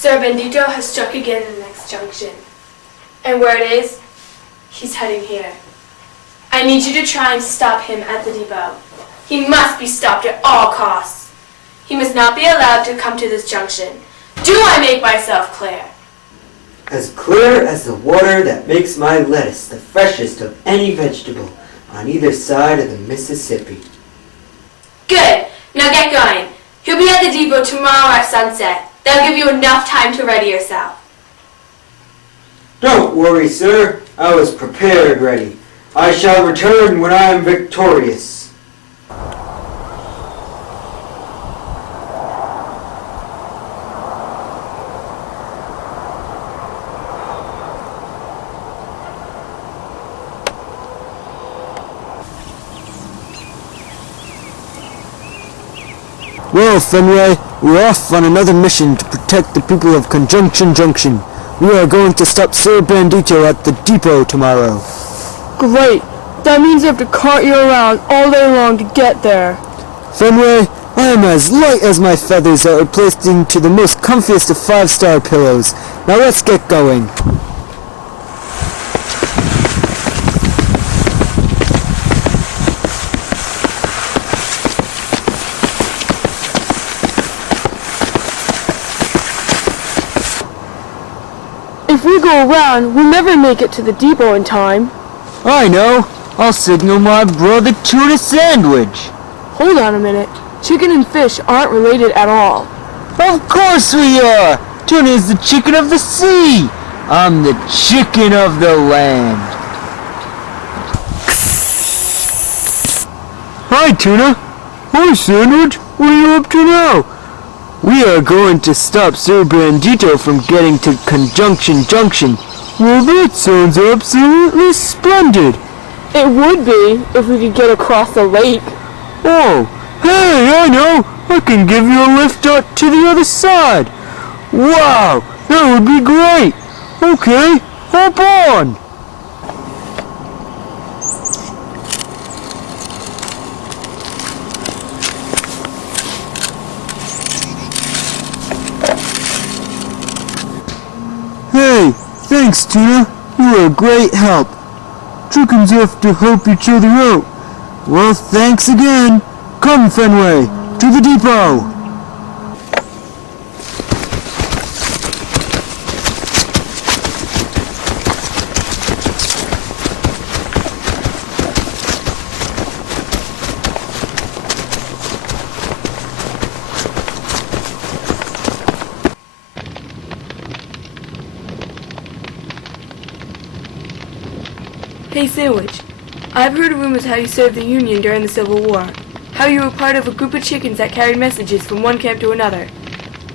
Sir Bandito has struck again in the next junction. And where it is, he's heading here. I need you to try and stop him at the depot. He must be stopped at all costs. He must not be allowed to come to this junction. Do I make myself clear? As clear as the water that makes my lettuce the freshest of any vegetable on either side of the Mississippi. Good. Now get going. He'll be at the depot tomorrow at sunset. That'll give you enough time to ready yourself. Don't worry, sir. I was prepared ready. I shall return when I am victorious. Well, Fenway, we're off on another mission to protect the people of Conjunction Junction. We are going to stop Sir Bandito at the depot tomorrow. Great. That means you have to cart you around all day long to get there. Fenway, I am as light as my feathers that are placed into the most comfiest of 5-star pillows. Now let's get going. If we go around, we'll never make it to the depot in time. I know. I'll signal my brother Tuna Sandwich. Hold on a minute. Chicken and fish aren't related at all. Of course we are! Tuna is the chicken of the sea. I'm the chicken of the land. Hi, Tuna. Hi, Sandwich. What are you up to now? We are going to stop Sir Bandito from getting to Conjunction Junction. Well, that sounds absolutely splendid. It would be if we could get across the lake. Oh, hey, I know. I can give you a lift out to the other side. Wow, that would be great. Okay, hop on. Hey, thanks, Tuna. You were a great help. Chickens have to help each other out. Well, thanks again. Come, Fenway, to the depot. Hey, Sandwich. I've heard rumors how you served the Union during the Civil War. How you were part of a group of chickens that carried messages from one camp to another.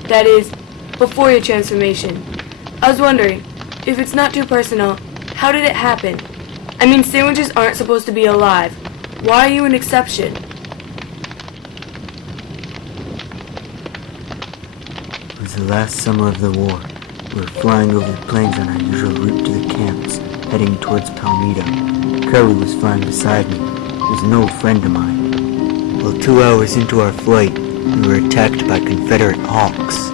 That is, before your transformation. I was wondering, if it's not too personal, how did it happen? I mean, sandwiches aren't supposed to be alive. Why are you an exception? It was the last summer of the war. We were flying over the plains on our usual route to the camps, heading towards Palmito. Curly was flying beside me. He was an old friend of mine. Well, 2 hours into our flight, we were attacked by Confederate hawks.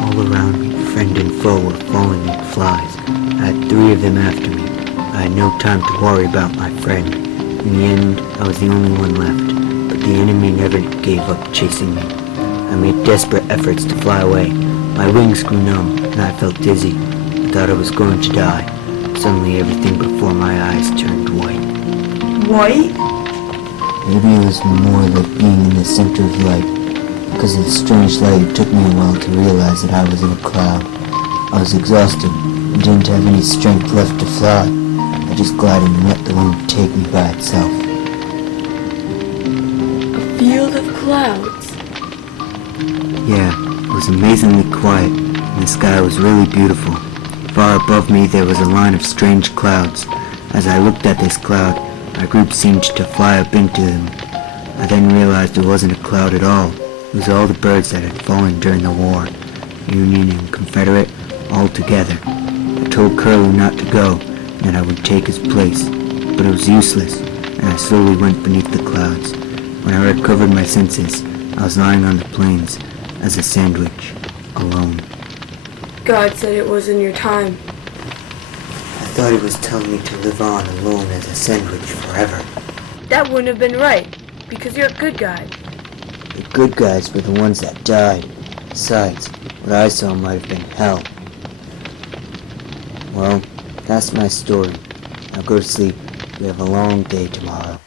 All around me, friend and foe were falling like flies. I had 3 of them after me. I had no time to worry about my friend. In the end, I was the only one left, but the enemy never gave up chasing me. I made desperate efforts to fly away. My wings grew numb, and I felt dizzy. I thought I was going to die. Suddenly everything before my eyes turned white. White? Maybe it was more like being in the center of light. Because of the strange light, it took me a while to realize that I was in a cloud. I was exhausted and didn't have any strength left to fly. I just glided and let the wind take me by itself. A field of clouds. Yeah, it was amazingly quiet, and the sky was really beautiful. Far above me there was a line of strange clouds. As I looked at this cloud, our group seemed to fly up into them. I then realized it wasn't a cloud at all. It was all the birds that had fallen during the war, Union and Confederate, all together. I told Curly not to go, and that I would take his place, but it was useless, and I slowly went beneath the clouds. When I recovered my senses, I was lying on the plains as a sandwich, alone. God said it wasn't your time. I thought he was telling me to live on alone as a sandwich forever. That wouldn't have been right, because you're a good guy. The good guys were the ones that died. Besides, what I saw might have been hell. Well, that's my story. Now go to sleep. We have a long day tomorrow.